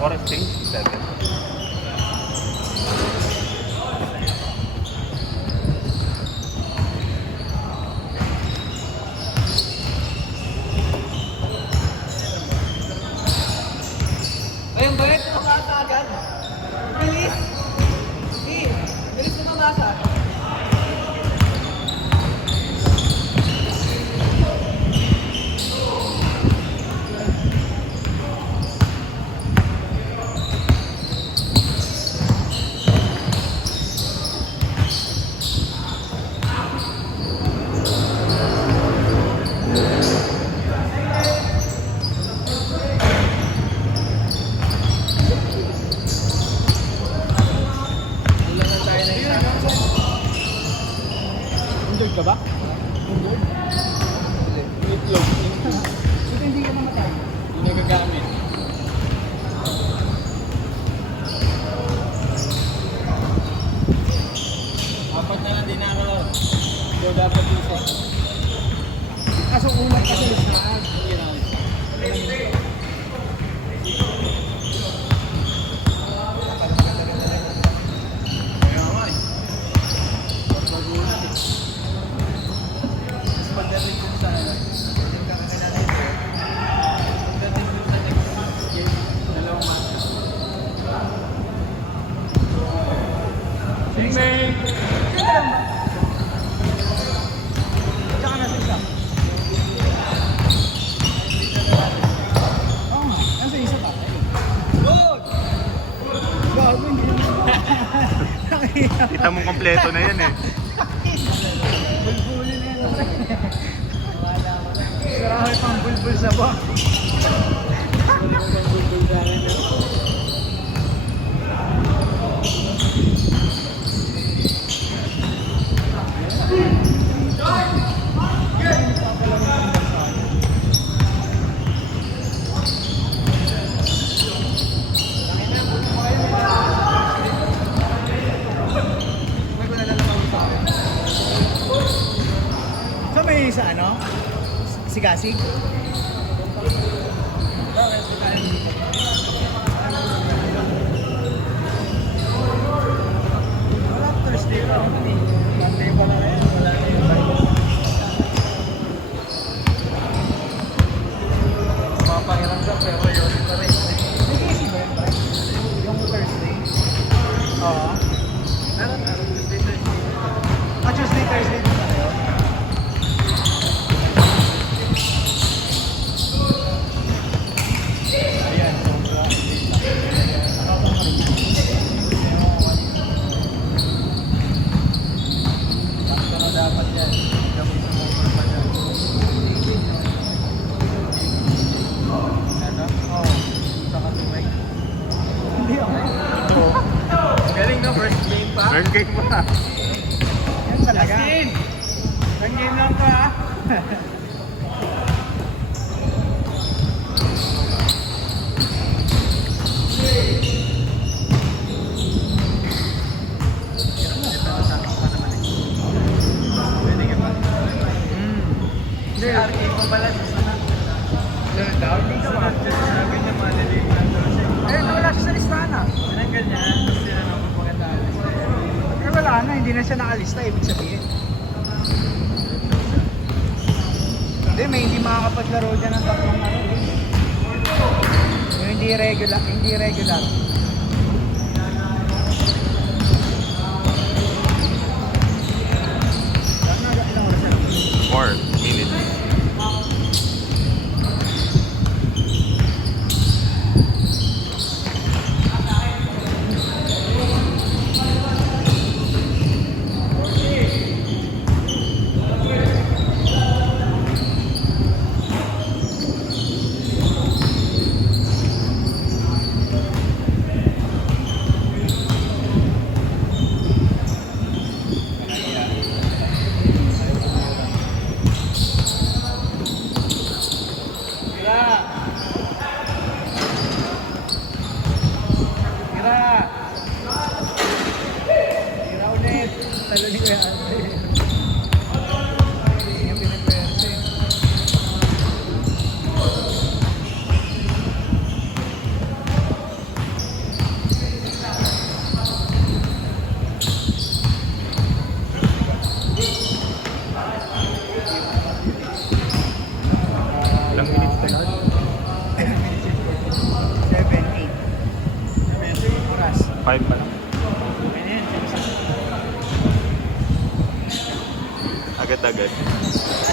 Oras change, 7. Ayun ba yun? Tumasa agad. Bilis. Bilis tumasa. Injured ka ba? Injured? Itlog. Ito hindi ka mamatay. Hindi nagagamit. Apat na lang din ako. Hindi dapat isa. Kaso unang kasi listahan. Hindi na listahan. Pagdating dun sa yung kakakilala ito, pagdating dun sa next game, dalawang mata. Singmate! Saka na sila. Oo, nasa isa pa. Good! Gago, hindi naman. Kita mong kompleto na yan eh. Bulbulin na yan. Sarahe pang bulbul sa buwan. Bulbul sa akin. So may sa ano? Sigasig? Wala, Thursday pa. Monday pa lang yan. Wala na yung bike. Mapakiramdam pero yun pa rin. May kasi ba yun, Frank? Yung Thursday? Oo. Meron, Tuesday, Thursday. Tuesday, Thursday din pala yun. Ayan, sobra. Nakatang pa rin. Sakto na dapat yan. Gamit sa motor pa dyan. Ano? Oo. Saka tumay. Hindi ako. Oo. Galing na, first game pa. First game pa. Yan talaga. One game lang pa. Hindi, RK pa pala sa sana. Hindi ka ba? Sabi niya malalim na doon siya. Eh, wala siya sa listahan ah. Tinanggal niya, tapos tinanong ko pagkatapos. Eh, wala na, hindi na siya nakalista, ibig sabihin. Hindi, may hindi makakapaglaro dyan ng tatlong ano. Yung hindi regular, hindi regular. Ilang oras na? 4 minutes. minutes ka na? 7, 8. Oras. 5 pa lang. Ganyan. Agad-agad.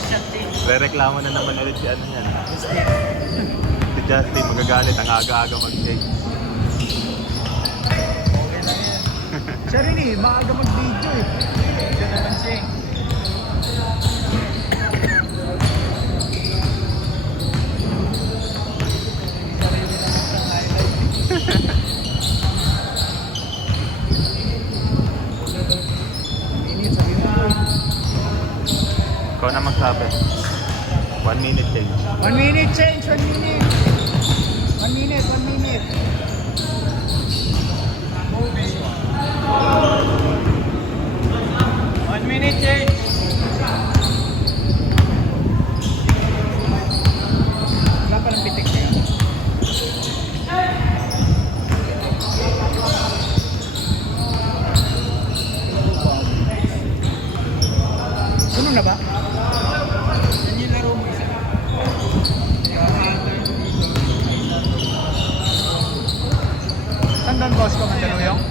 Shot change. Re-reklamo na naman ulit si ano yan. Si Justin, magagalit. Ang aga-aga mag-take. Okay lang yan. Siya rin eh, maaga mag-video eh. Ito naman siya eh. Ikaw na magsabi. 1 minute change. 1 minute change, 1 minute. 1 minute, 1 minute. One minute change. Wala pa ng pitik na yun. Ano na ba? Yan yung laro mo isa. Saan doon boss ko? Mandaluyong?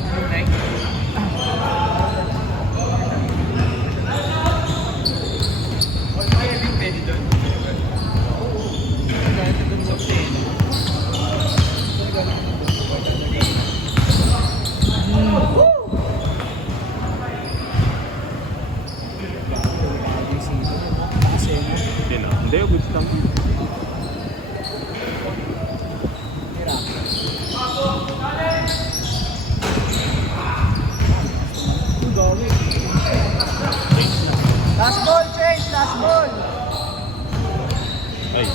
Sino? Hindi, goods lang. Last ball, change, last ball. Ay.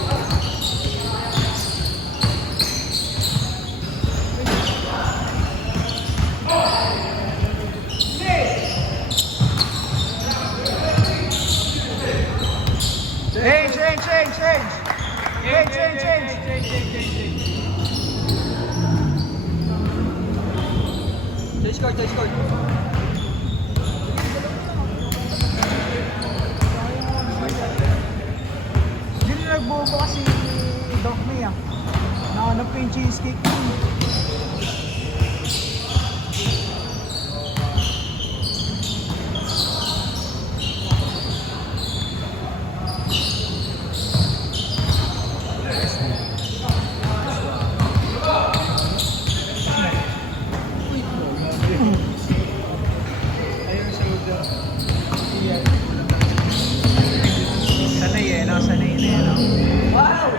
Change, change, change, change. Change, change, change. Change card, change card. Hindi na nagbubo kasi Doc May ah. Nahanap ko yung cheesecake ko. Sanay eh, no? Sanay na eh, no? Wow!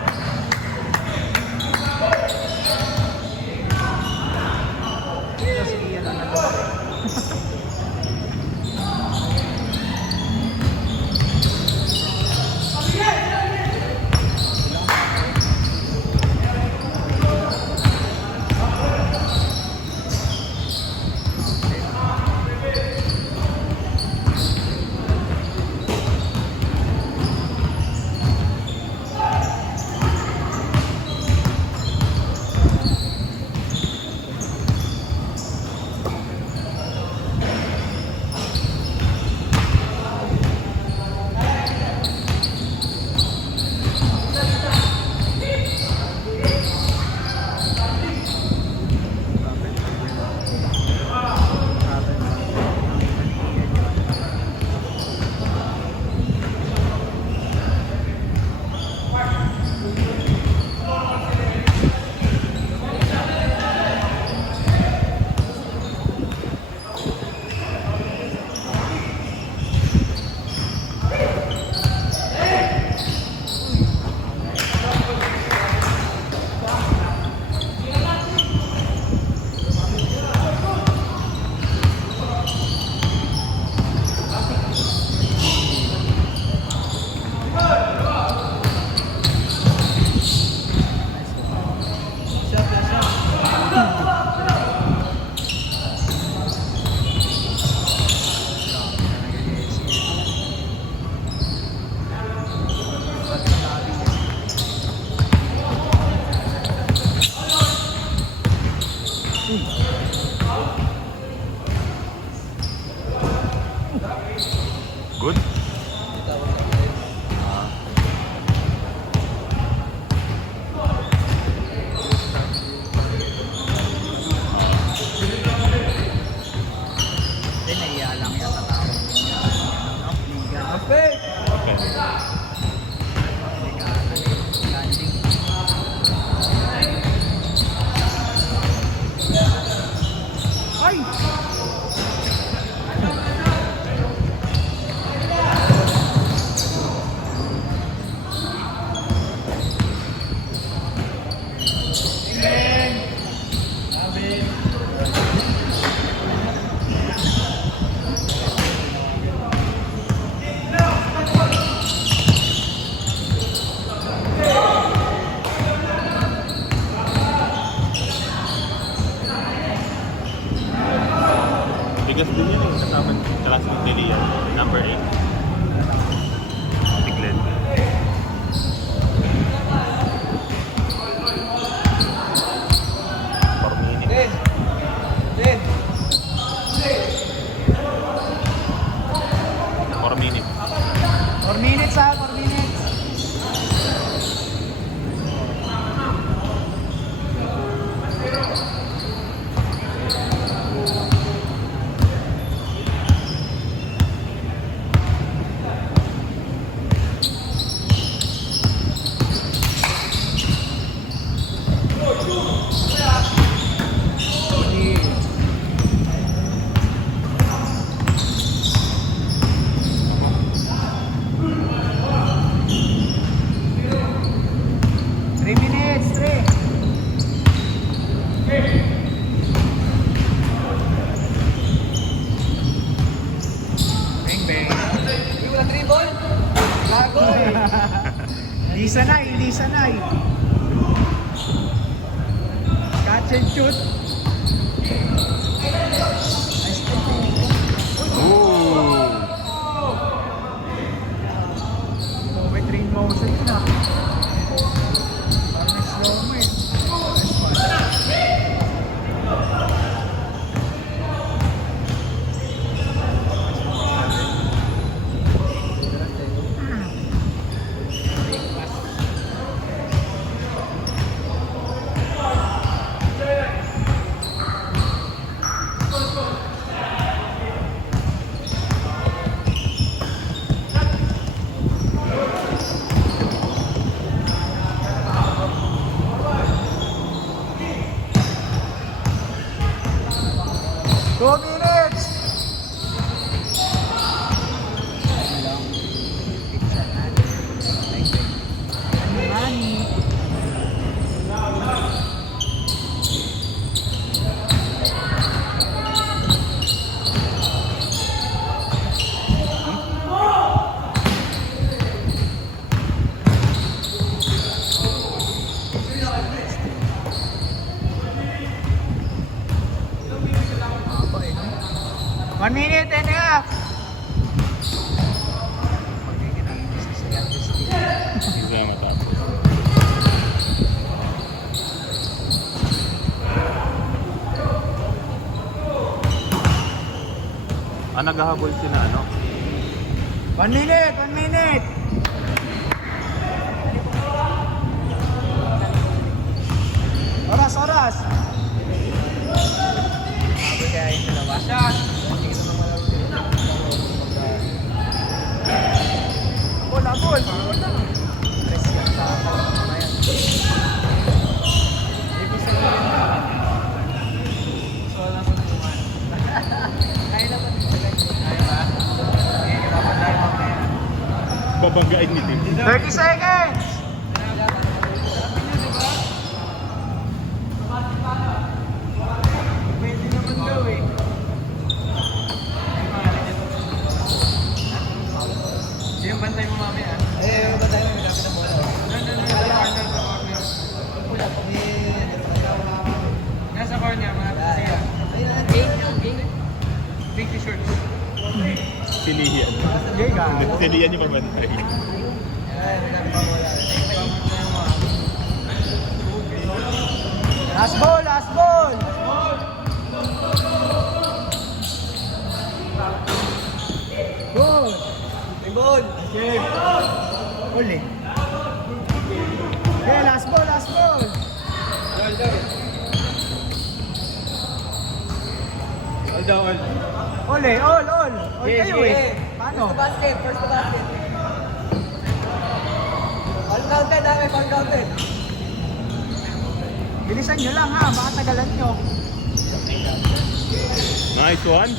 Bigas din yun eh. Kasama classmate ni Lian. Number 8. Si Glenn. For minute. Din. Din. 4 minutes. 4 minutes ha, 4 minutes. Hindi sanay, hindi sanay. Catch and shoot. Ooh! May train motion yun ah. Parang slow mo eh. One minute and a half. Isa yung matapos. Naghahabol si na ano? 1 minute, 1 minute. Oras, oras. Habol kaya yung dalawa. Shot. Bola, bol. Press yan sa ayan. Babanggain ni Tim. 30 seconds. Pwede naman daw eh. Yung bantay mo mamaya. Bantay mo, minapit ang bola. Nasa corner, mga siya. Big t-shirts. Si Lian. Okay, gago. Si Lian yung pabantay. Last ball, last ball. Goal. Ball. Okay. Uli. Okay, last ball, last ball. All down. Uli, all. All kayo eh. Paano? First to basket, first to basket. All counted, all counted. Bilisan nyo lang ha, baka tagalan nyo. Nice one.